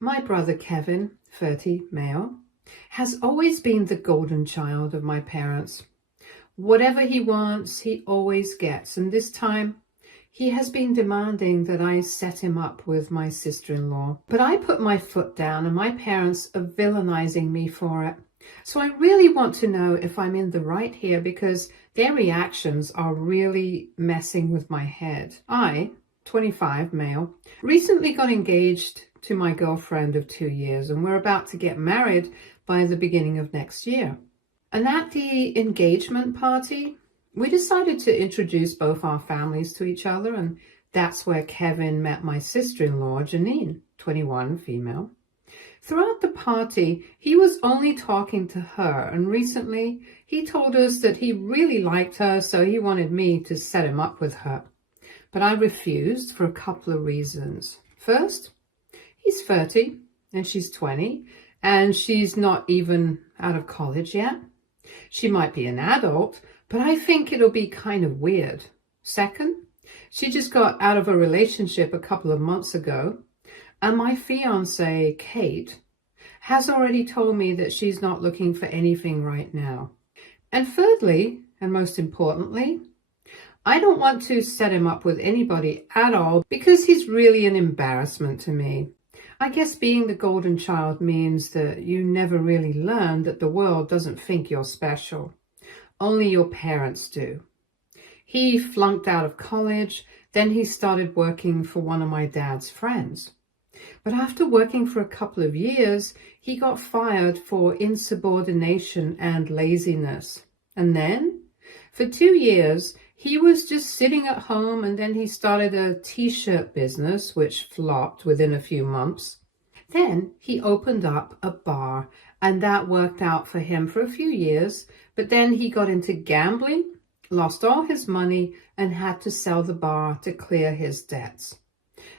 My brother Kevin, 30, male, has always been the golden child of my parents. Whatever he wants, he always gets, and this time he has been demanding that I set him up with my sister-in-law. But I put my foot down and my parents are villainizing me for it. So I really want to know if I'm in the right here because their reactions are really messing with my head. I, 25, male, recently got engaged to my girlfriend of 2 years and we're about to get married by the beginning of next year. And at the engagement party, we decided to introduce both our families to each other, and that's where Kevin met my sister-in-law, Janine, 21, female. Throughout the party, he was only talking to her, and recently he told us that he really liked her, so he wanted me to set him up with her. But I refused for a couple of reasons. First, he's 30 and she's 20, and she's not even out of college yet. She might be an adult, but I think it'll be kind of weird. Second, she just got out of a relationship a couple of months ago, and my fiance, Kate, has already told me that she's not looking for anything right now. And thirdly, and most importantly, I don't want to set him up with anybody at all because he's really an embarrassment to me. I guess being the golden child means that you never really learn that the world doesn't think you're special. Only your parents do. He flunked out of college, then he started working for one of my dad's friends. But after working for a couple of years, he got fired for insubordination and laziness. And then, for 2 years, he was just sitting at home, and then he started a t-shirt business, which flopped within a few months. Then he opened up a bar, and that worked out for him for a few years, but then he got into gambling, lost all his money, and had to sell the bar to clear his debts.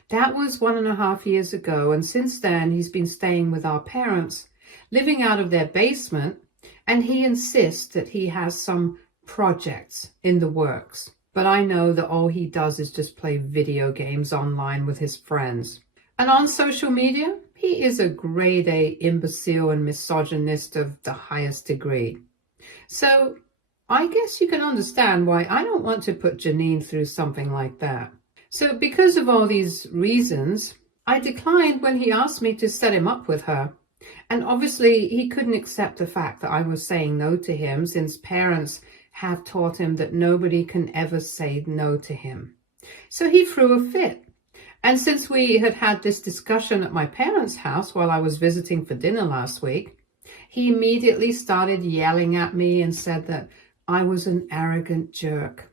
That was 1.5 years ago, and since then he's been staying with our parents, living out of their basement, and he insists that he has some projects in the works. But I know that all he does is just play video games online with his friends. And on social media, he is a grade A imbecile and misogynist of the highest degree. So I guess you can understand why I don't want to put Janine through something like that. So because of all these reasons, I declined when he asked me to set him up with her. And obviously he couldn't accept the fact that I was saying no to him, since parents have taught him that nobody can ever say no to him. So he threw a fit. And since we had had this discussion at my parents' house while I was visiting for dinner last week, he immediately started yelling at me and said that I was an arrogant jerk.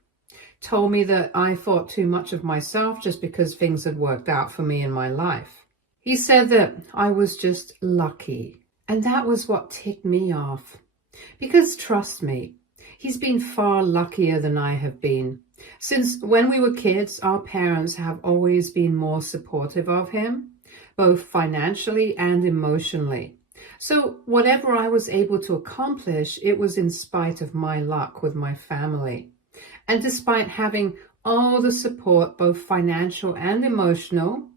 Told me that I thought too much of myself just because things had worked out for me in my life. He said that I was just lucky. And that was what ticked me off. Because trust me, he's been far luckier than I have been. Since when we were kids, our parents have always been more supportive of him, both financially and emotionally. So whatever I was able to accomplish, it was in spite of my luck with my family. And despite having all the support, both financial and emotional,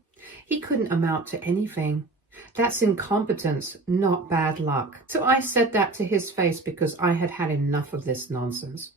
he couldn't amount to anything. That's incompetence, not bad luck. So I said that to his face because I had had enough of this nonsense.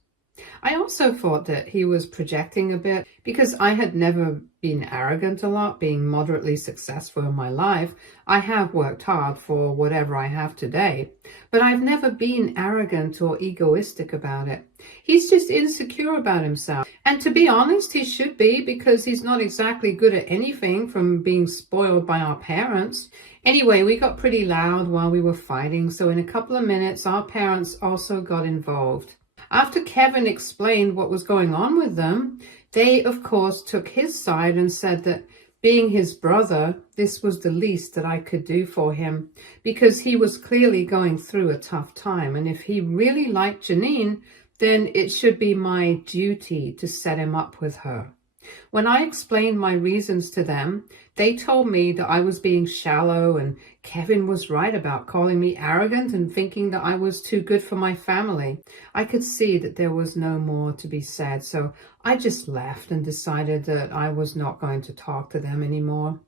I also thought that he was projecting a bit because I had never been arrogant a lot, being moderately successful in my life. I have worked hard for whatever I have today, but I've never been arrogant or egoistic about it. He's just insecure about himself. And to be honest, he should be, because he's not exactly good at anything from being spoiled by our parents. Anyway, we got pretty loud while we were fighting, so in a couple of minutes, our parents also got involved. After Kevin explained what was going on with them, they, of course, took his side and said that being his brother, this was the least that I could do for him, because he was clearly going through a tough time. And if he really liked Janine, then it should be my duty to set him up with her. When I explained my reasons to them, they told me that I was being shallow, and Kevin was right about calling me arrogant and thinking that I was too good for my family. I could see that there was no more to be said, so I just left and decided that I was not going to talk to them anymore.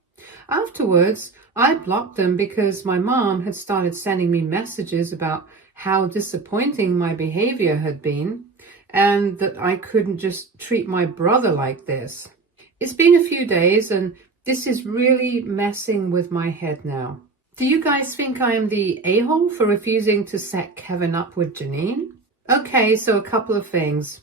Afterwards, I blocked them because my mom had started sending me messages about how disappointing my behavior had been and that I couldn't just treat my brother like this. It's been a few days and this is really messing with my head now. Do you guys think I am the a-hole for refusing to set Kevin up with Janine? Okay, so a couple of things.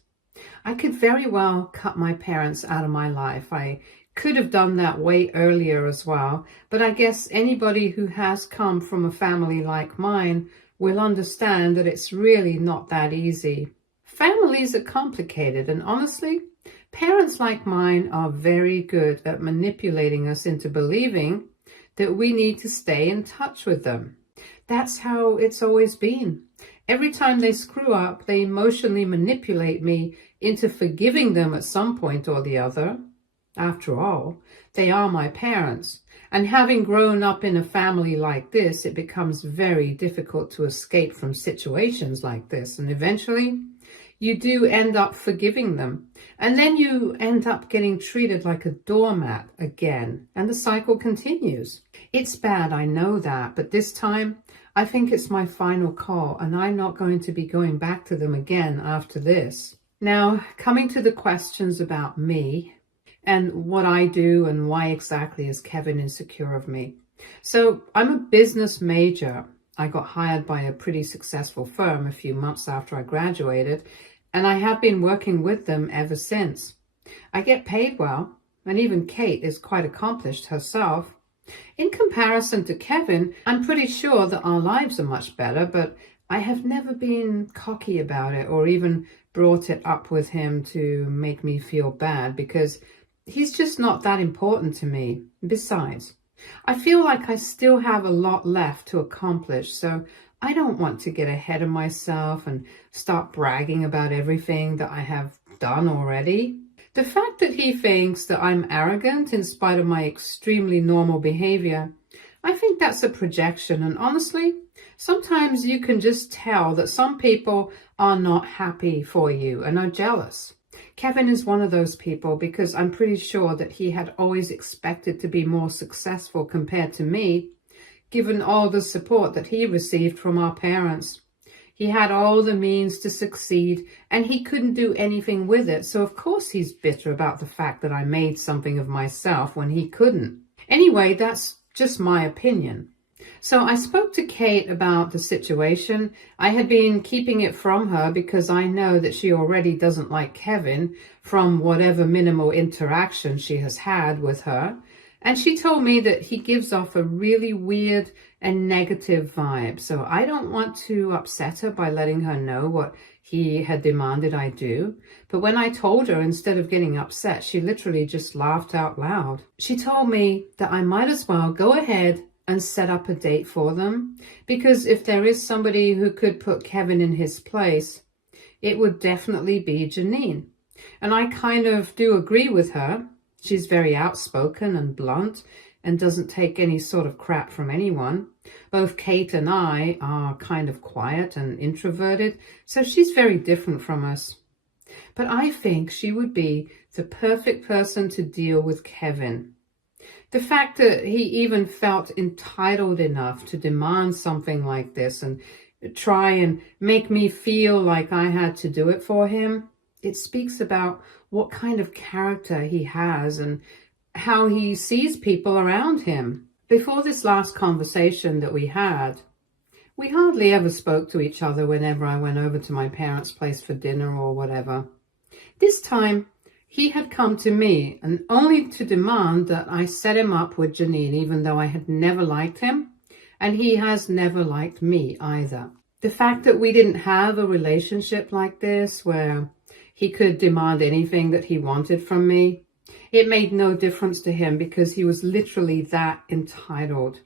I could very well cut my parents out of my life. I could have done that way earlier as well, but I guess anybody who has come from a family like mine will understand that it's really not that easy. Families are complicated, and honestly, parents like mine are very good at manipulating us into believing that we need to stay in touch with them. That's how it's always been. Every time they screw up, they emotionally manipulate me into forgiving them at some point or the other. After all, they are my parents, and having grown up in a family like this, it becomes very difficult to escape from situations like this, and eventually you do end up forgiving them, and then you end up getting treated like a doormat again, and the cycle continues. It's bad, I know that, but this time I think it's my final call, and I'm not going to be going back to them again after this. Now, coming to the questions about me and what I do and why exactly is Kevin insecure of me. So I'm a business major. I got hired by a pretty successful firm a few months after I graduated, and I have been working with them ever since. I get paid well, and even Kate is quite accomplished herself. In comparison to Kevin, I'm pretty sure that our lives are much better, but I have never been cocky about it or even brought it up with him to make me feel bad because he's just not that important to me. Besides, I feel like I still have a lot left to accomplish, so I don't want to get ahead of myself and start bragging about everything that I have done already. The fact that he thinks that I'm arrogant in spite of my extremely normal behavior, I think that's a projection, and honestly, sometimes you can just tell that some people are not happy for you and are jealous. Kevin is one of those people because I'm pretty sure that he had always expected to be more successful compared to me, given all the support that he received from our parents. He had all the means to succeed and he couldn't do anything with it, so of course he's bitter about the fact that I made something of myself when he couldn't. Anyway, that's just my opinion. So I spoke to Kate about the situation. I had been keeping it from her because I know that she already doesn't like Kevin from whatever minimal interaction she has had with her. And she told me that he gives off a really weird and negative vibe. So I don't want to upset her by letting her know what he had demanded I do. But when I told her, instead of getting upset, she literally just laughed out loud. She told me that I might as well go ahead and set up a date for them, because if there is somebody who could put Kevin in his place, it would definitely be Janine. And I kind of do agree with her. She's very outspoken and blunt and doesn't take any sort of crap from anyone. Both Kate and I are kind of quiet and introverted, so she's very different from us. But I think she would be the perfect person to deal with Kevin. The fact that he even felt entitled enough to demand something like this and try and make me feel like I had to do it for him, it speaks about what kind of character he has and how he sees people around him. Before this last conversation that we had, we hardly ever spoke to each other whenever I went over to my parents' place for dinner or whatever. This time, he had come to me, and only to demand that I set him up with Janine, even though I had never liked him, and he has never liked me either. The fact that we didn't have a relationship like this, where he could demand anything that he wanted from me, it made no difference to him because he was literally that entitled.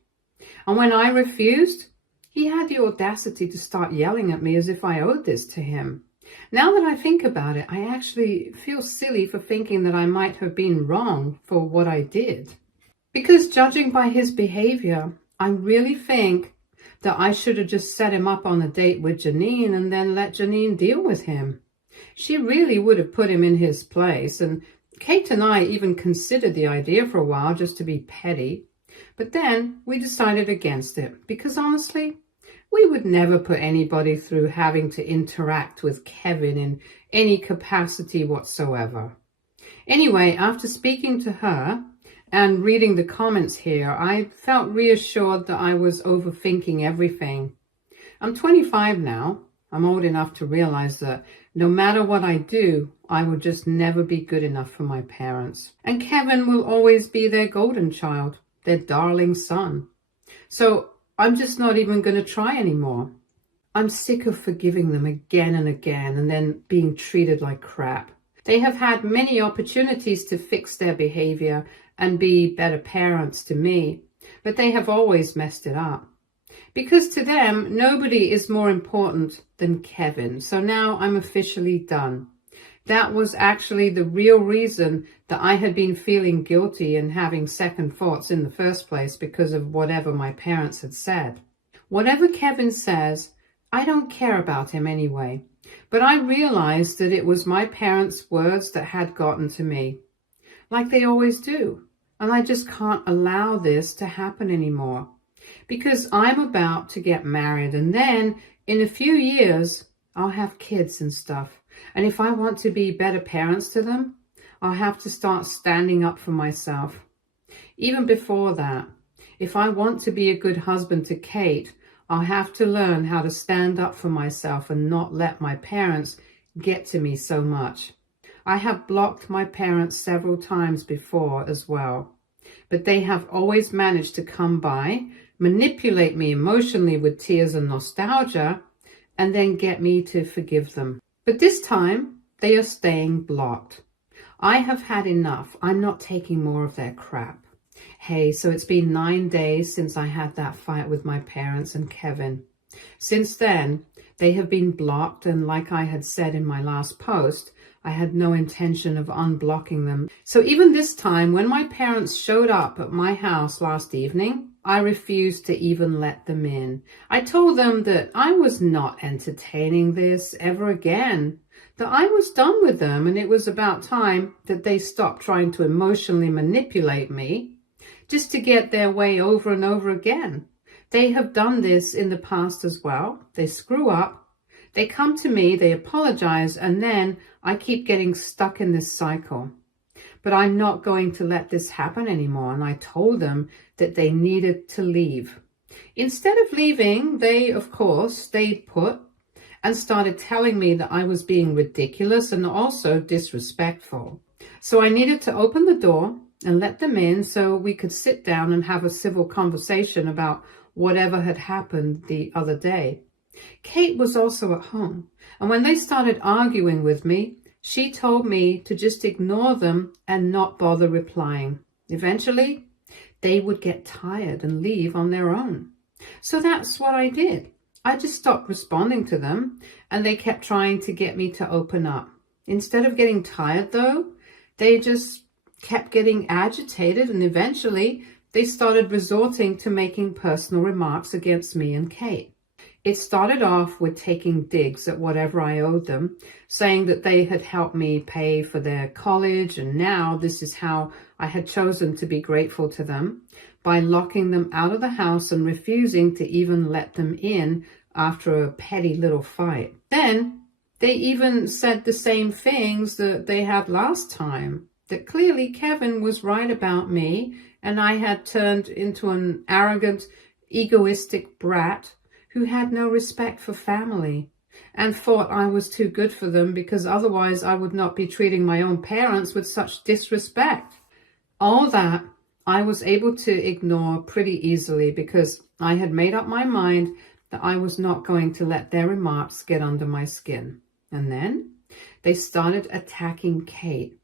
And when I refused, he had the audacity to start yelling at me as if I owed this to him. Now that I think about it, I actually feel silly for thinking that I might have been wrong for what I did. Because judging by his behavior, I really think that I should have just set him up on a date with Janine and then let Janine deal with him. She really would have put him in his place, and Kate and I even considered the idea for a while just to be petty. But then we decided against it because honestly, we would never put anybody through having to interact with Kevin in any capacity whatsoever. Anyway, after speaking to her and reading the comments here, I felt reassured that I was overthinking everything. I'm 25 now. I'm old enough to realize that no matter what I do, I will just never be good enough for my parents. And Kevin will always be their golden child, their darling son. So I'm just not even going to try anymore. I'm sick of forgiving them again and again and then being treated like crap. They have had many opportunities to fix their behavior and be better parents to me, but they have always messed it up. Because to them, nobody is more important than Kevin. So now I'm officially done. That was actually the real reason that I had been feeling guilty and having second thoughts in the first place because of whatever my parents had said. Whatever Kevin says, I don't care about him anyway. But I realized that it was my parents' words that had gotten to me, like they always do. And I just can't allow this to happen anymore. Because I'm about to get married and then in a few years, I'll have kids and stuff. And if I want to be better parents to them, I'll have to start standing up for myself. Even before that, if I want to be a good husband to Kate, I'll have to learn how to stand up for myself and not let my parents get to me so much. I have blocked my parents several times before as well, but they have always managed to come by, manipulate me emotionally with tears and nostalgia, and then get me to forgive them. But this time, they are staying blocked. I have had enough. I'm not taking more of their crap. Hey, so it's been 9 days since I had that fight with my parents and Kevin. Since then, they have been blocked, and like I had said in my last post, I had no intention of unblocking them. So even this time, when my parents showed up at my house last evening, I refused to even let them in. I told them that I was not entertaining this ever again, that I was done with them, and it was about time that they stopped trying to emotionally manipulate me just to get their way over and over again. They have done this in the past as well. They screw up, they come to me, they apologize, and then I keep getting stuck in this cycle. But I'm not going to let this happen anymore, and I told them that they needed to leave. Instead of leaving, they, of course, stayed put and started telling me that I was being ridiculous and also disrespectful. So I needed to open the door and let them in so we could sit down and have a civil conversation about whatever had happened the other day. Kate was also at home, and when they started arguing with me, she told me to just ignore them and not bother replying. Eventually, they would get tired and leave on their own. So that's what I did. I just stopped responding to them, and they kept trying to get me to open up. Instead of getting tired, though, they just kept getting agitated, and eventually they started resorting to making personal remarks against me and Kate. It started off with taking digs at whatever I owed them, saying that they had helped me pay for their college, and now this is how I had chosen to be grateful to them, by locking them out of the house and refusing to even let them in after a petty little fight. Then they even said the same things that they had last time, that clearly Kevin was right about me and I had turned into an arrogant, egoistic brat who had no respect for family and thought I was too good for them because otherwise I would not be treating my own parents with such disrespect. All that I was able to ignore pretty easily because I had made up my mind that I was not going to let their remarks get under my skin. And then they started attacking Kate.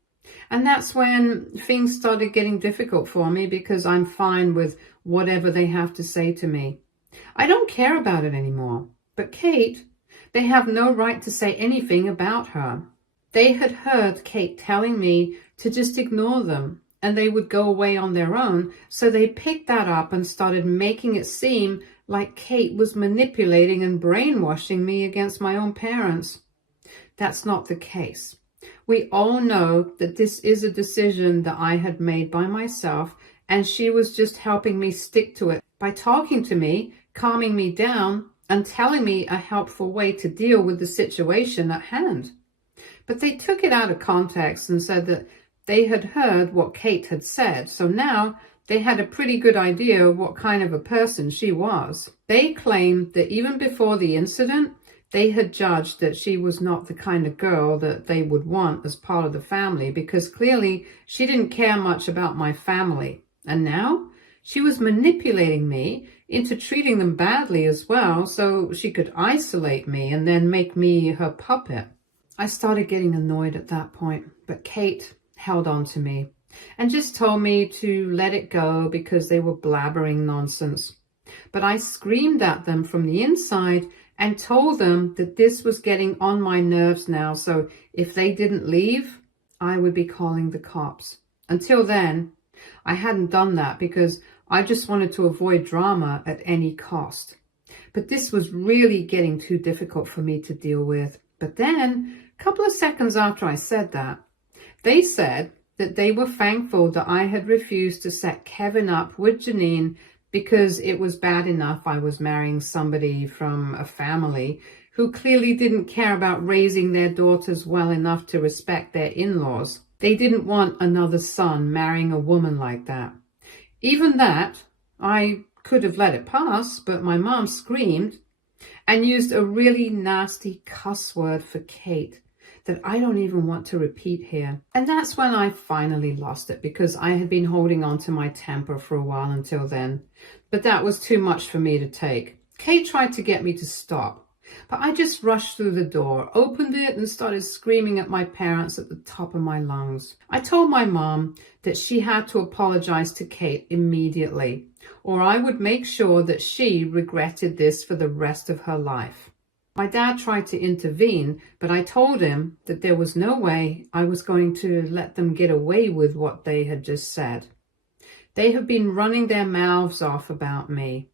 And that's when things started getting difficult for me because I'm fine with whatever they have to say to me. I don't care about it anymore. But Kate, they have no right to say anything about her. They had heard Kate telling me to just ignore them and they would go away on their own. So they picked that up and started making it seem like Kate was manipulating and brainwashing me against my own parents. That's not the case. We all know that this is a decision that I had made by myself, and she was just helping me stick to it by talking to me, calming me down, and telling me a helpful way to deal with the situation at hand. But they took it out of context and said that they had heard what Kate had said, so now they had a pretty good idea of what kind of a person she was. They claimed that even before the incident, they had judged that she was not the kind of girl that they would want as part of the family, because clearly she didn't care much about my family. And now she was manipulating me into treating them badly as well, so she could isolate me and then make me her puppet. I started getting annoyed at that point, but Kate held on to me and just told me to let it go because they were blabbering nonsense. But I screamed at them from the inside and told them that this was getting on my nerves now, so if they didn't leave, I would be calling the cops. Until then, I hadn't done that because I just wanted to avoid drama at any cost. But this was really getting too difficult for me to deal with. But then, a couple of seconds after I said that, they said that they were thankful that I had refused to set Kevin up with Janine because it was bad enough I was marrying somebody from a family who clearly didn't care about raising their daughters well enough to respect their in-laws. They didn't want another son marrying a woman like that. Even that, I could have let it pass, but my mom screamed and used a really nasty cuss word for Kate that I don't even want to repeat here. And that's when I finally lost it, because I had been holding on to my temper for a while until then. But that was too much for me to take. Kate tried to get me to stop, but I just rushed through the door, opened it, and started screaming at my parents at the top of my lungs. I told my mom that she had to apologize to Kate immediately, or I would make sure that she regretted this for the rest of her life. My dad tried to intervene, but I told him that there was no way I was going to let them get away with what they had just said. They have been running their mouths off about me.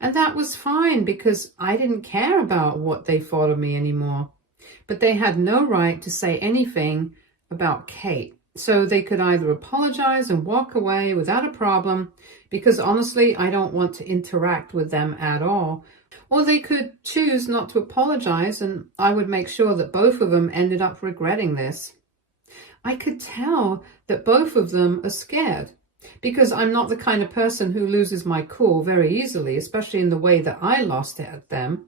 And that was fine because I didn't care about what they thought of me anymore. But they had no right to say anything about Kate. So they could either apologize and walk away without a problem, because honestly, I don't want to interact with them at all. Or they could choose not to apologize, and I would make sure that both of them ended up regretting this. I could tell that both of them are scared, because I'm not the kind of person who loses my cool very easily, especially in the way that I lost it at them.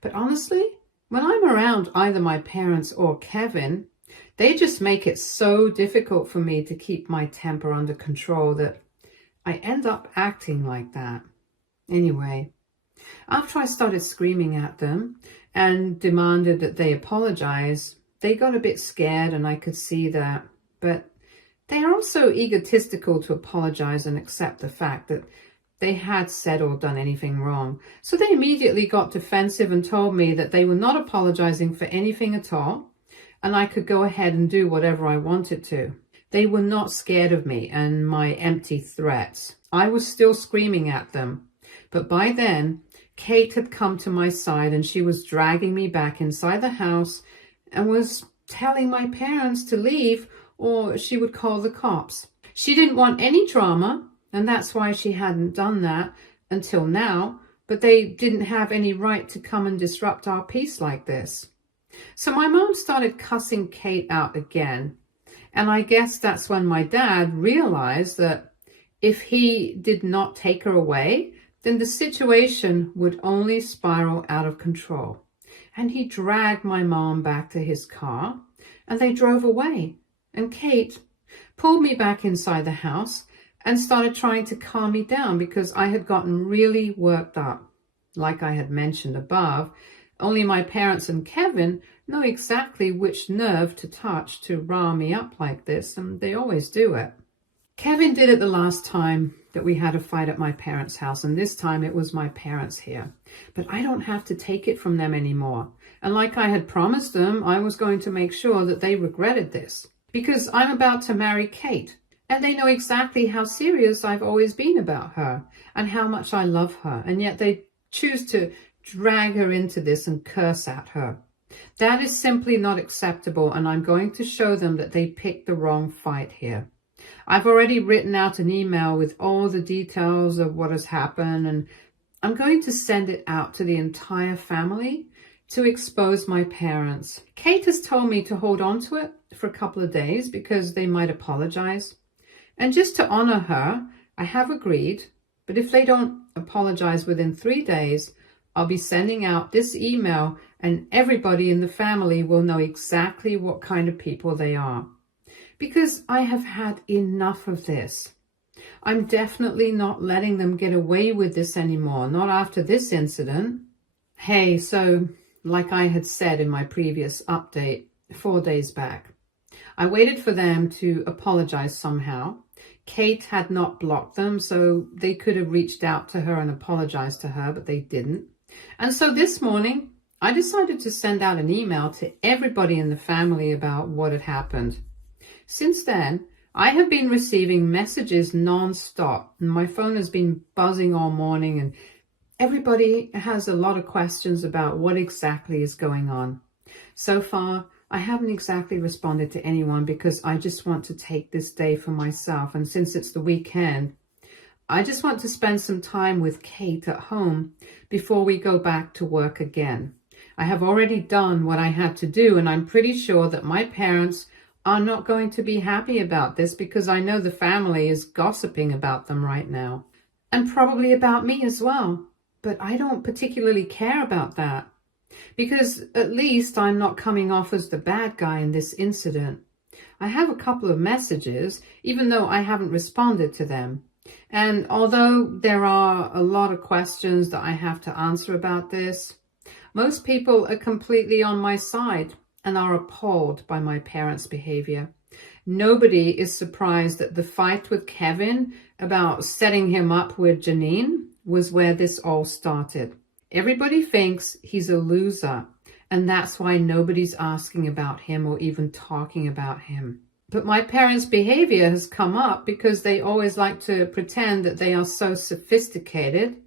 But honestly, when I'm around either my parents or Kevin, they just make it so difficult for me to keep my temper under control that I end up acting like that. Anyway, after I started screaming at them and demanded that they apologize, they got a bit scared, and I could see that. But they are also egotistical to apologize and accept the fact that they had said or done anything wrong. So they immediately got defensive and told me that they were not apologizing for anything at all, and I could go ahead and do whatever I wanted to. They were not scared of me and my empty threats. I was still screaming at them. But by then, Kate had come to my side, and she was dragging me back inside the house and was telling my parents to leave or she would call the cops. She didn't want any drama, and that's why she hadn't done that until now, but they didn't have any right to come and disrupt our peace like this. So my mom started cussing Kate out again, and I guess that's when my dad realized that if he did not take her away, then the situation would only spiral out of control. And he dragged my mom back to his car, and they drove away. And Kate pulled me back inside the house and started trying to calm me down because I had gotten really worked up. Like I had mentioned above, only my parents and Kevin know exactly which nerve to touch to rile me up like this, and they always do it. Kevin did it the last time that we had a fight at my parents' house, and this time it was my parents here. But I don't have to take it from them anymore. And like I had promised them, I was going to make sure that they regretted this, because I'm about to marry Kate, and they know exactly how serious I've always been about her and how much I love her, and yet they choose to drag her into this and curse at her. That is simply not acceptable, and I'm going to show them that they picked the wrong fight here. I've already written out an email with all the details of what has happened, and I'm going to send it out to the entire family to expose my parents. Kate has told me to hold on to it for a couple of days because they might apologize. And just to honor her, I have agreed, but if they don't apologize within 3 days, I'll be sending out this email and everybody in the family will know exactly what kind of people they are. Because I have had enough of this. I'm definitely not letting them get away with this anymore, not after this incident. Hey, so like I had said in my previous update 4 days back, I waited for them to apologize somehow. Kate had not blocked them, so they could have reached out to her and apologized to her, but they didn't. And so this morning, I decided to send out an email to everybody in the family about what had happened. Since then, I have been receiving messages non-stop, and my phone has been buzzing all morning, and everybody has a lot of questions about what exactly is going on. So far, I haven't exactly responded to anyone because I just want to take this day for myself. And since it's the weekend, I just want to spend some time with Kate at home before we go back to work again. I have already done what I had to do, and I'm pretty sure that my parents are not going to be happy about this because I know the family is gossiping about them right now. And probably about me as well. But I don't particularly care about that. Because at least I'm not coming off as the bad guy in this incident. I have a couple of messages, even though I haven't responded to them. And although there are a lot of questions that I have to answer about this, most people are completely on my side and are appalled by my parents' behavior. Nobody is surprised that the fight with Kevin about setting him up with Janine was where this all started. Everybody thinks he's a loser, and that's why nobody's asking about him or even talking about him. But my parents' behavior has come up because they always like to pretend that they are so sophisticated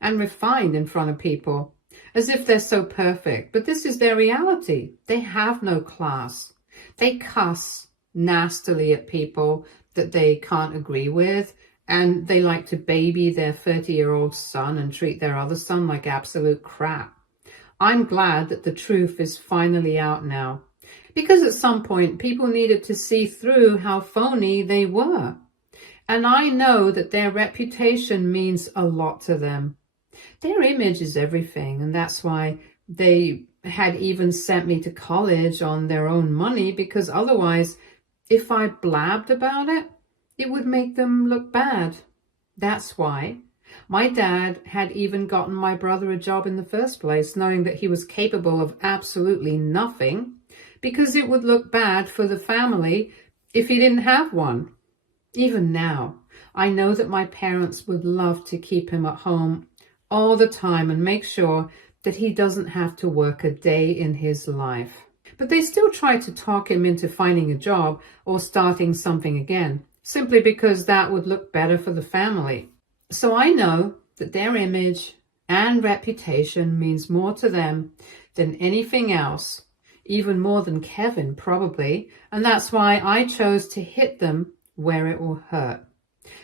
and refined in front of people, as if they're so perfect. But this is their reality. They have no class. They cuss nastily at people that they can't agree with. And they like to baby their 30-year-old son and treat their other son like absolute crap. I'm glad that the truth is finally out now. Because at some point, people needed to see through how phony they were. And I know that their reputation means a lot to them. Their image is everything. And that's why they had even sent me to college on their own money. Because otherwise, if I blabbed about it, it would make them look bad. That's why. My dad had even gotten my brother a job in the first place, knowing that he was capable of absolutely nothing, because it would look bad for the family if he didn't have one. Even now, I know that my parents would love to keep him at home all the time and make sure that he doesn't have to work a day in his life. But they still try to talk him into finding a job or starting something again, simply because that would look better for the family. So I know that their image and reputation means more to them than anything else, even more than Kevin probably, and that's why I chose to hit them where it will hurt.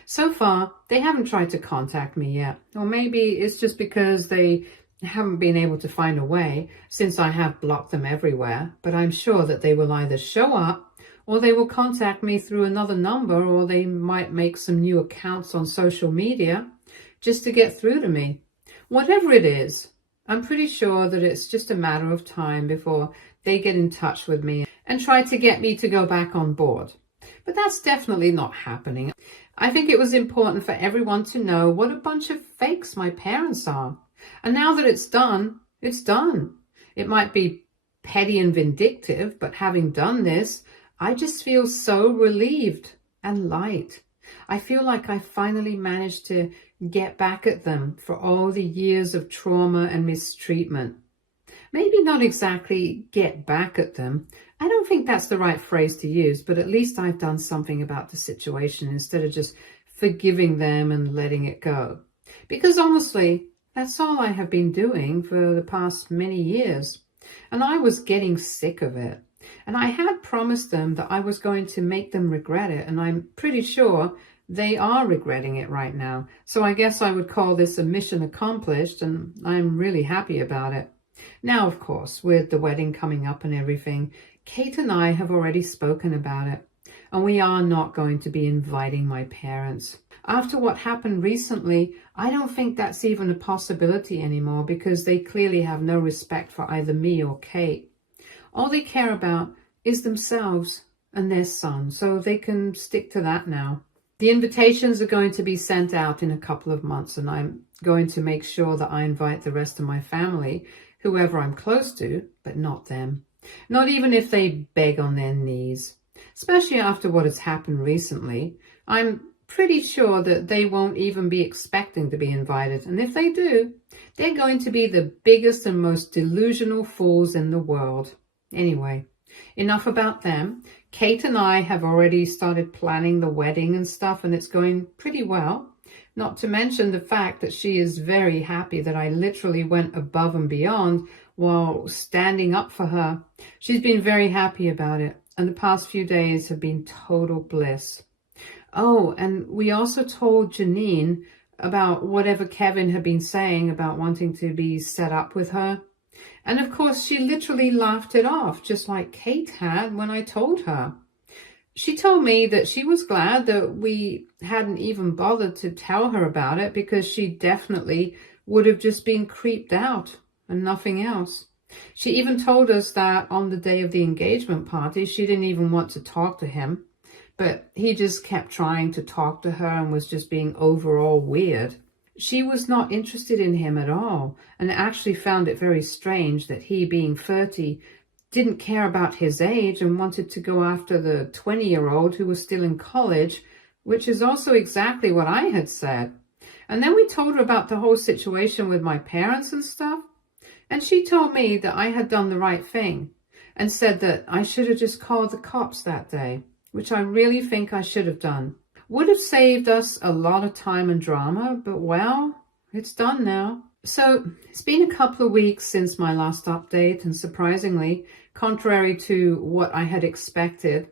So far, they haven't tried to contact me yet, or maybe it's just because they haven't been able to find a way since I have blocked them everywhere, but I'm sure that they will either show up or they will contact me through another number, or they might make some new accounts on social media just to get through to me. Whatever it is, I'm pretty sure that it's just a matter of time before they get in touch with me and try to get me to go back on board. But that's definitely not happening. I think it was important for everyone to know what a bunch of fakes my parents are. And now that it's done, it's done. It might be petty and vindictive, but having done this, I just feel so relieved and light. I feel like I finally managed to get back at them for all the years of trauma and mistreatment. Maybe not exactly get back at them. I don't think that's the right phrase to use, but at least I've done something about the situation instead of just forgiving them and letting it go. Because honestly, that's all I have been doing for the past many years. And I was getting sick of it. And I had promised them that I was going to make them regret it, and I'm pretty sure they are regretting it right now. So I guess I would call this a mission accomplished, and I'm really happy about it. Now, of course, with the wedding coming up and everything, Kate and I have already spoken about it, and we are not going to be inviting my parents. After what happened recently, I don't think that's even a possibility anymore because they clearly have no respect for either me or Kate. All they care about is themselves and their son, so they can stick to that now. The invitations are going to be sent out in a couple of months, and I'm going to make sure that I invite the rest of my family, whoever I'm close to, but not them. Not even if they beg on their knees. Especially after what has happened recently, I'm pretty sure that they won't even be expecting to be invited. And if they do, they're going to be the biggest and most delusional fools in the world. Anyway, enough about them. Kate and I have already started planning the wedding and stuff, and it's going pretty well. Not to mention the fact that she is very happy that I literally went above and beyond while standing up for her. She's been very happy about it, and the past few days have been total bliss. Oh, and we also told Janine about whatever Kevin had been saying about wanting to be set up with her. And of course, she literally laughed it off, just like Kate had when I told her. She told me that she was glad that we hadn't even bothered to tell her about it because she definitely would have just been creeped out and nothing else. She even told us that on the day of the engagement party, she didn't even want to talk to him, but he just kept trying to talk to her and was just being overall weird. She was not interested in him at all and actually found it very strange that he, being 30, didn't care about his age and wanted to go after the 20-year-old who was still in college, which is also exactly what I had said. And then we told her about the whole situation with my parents and stuff, and she told me that I had done the right thing and said that I should have just called the cops that day, which I really think I should have done. Would have saved us a lot of time and drama, but well, it's done now. So it's been a couple of weeks since my last update, and surprisingly, contrary to what I had expected,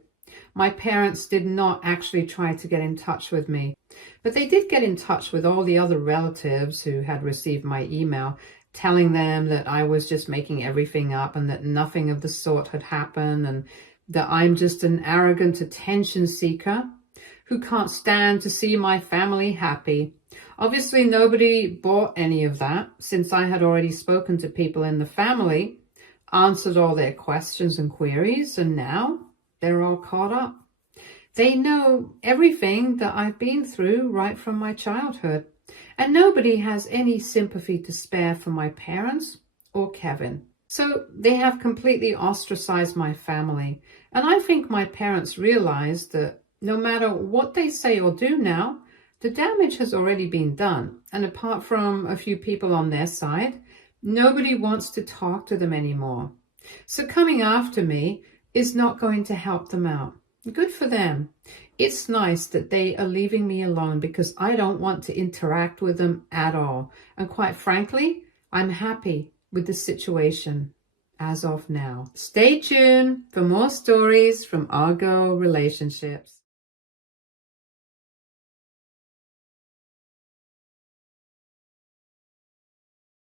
my parents did not actually try to get in touch with me. But they did get in touch with all the other relatives who had received my email, telling them that I was just making everything up and that nothing of the sort had happened, and that I'm just an arrogant attention seeker who can't stand to see my family happy. Obviously, nobody bought any of that, since I had already spoken to people in the family, answered all their questions and queries, and now they're all caught up. They know everything that I've been through right from my childhood, and nobody has any sympathy to spare for my parents or Kevin. So they have completely ostracized my family, and I think my parents realized that no matter what they say or do now, the damage has already been done, and apart from a few people on their side, nobody wants to talk to them anymore. So coming after me is not going to help them out. Good for them. It's nice that they are leaving me alone because I don't want to interact with them at all. And quite frankly, I'm happy with the situation as of now. Stay tuned for more stories from Argo Relationships.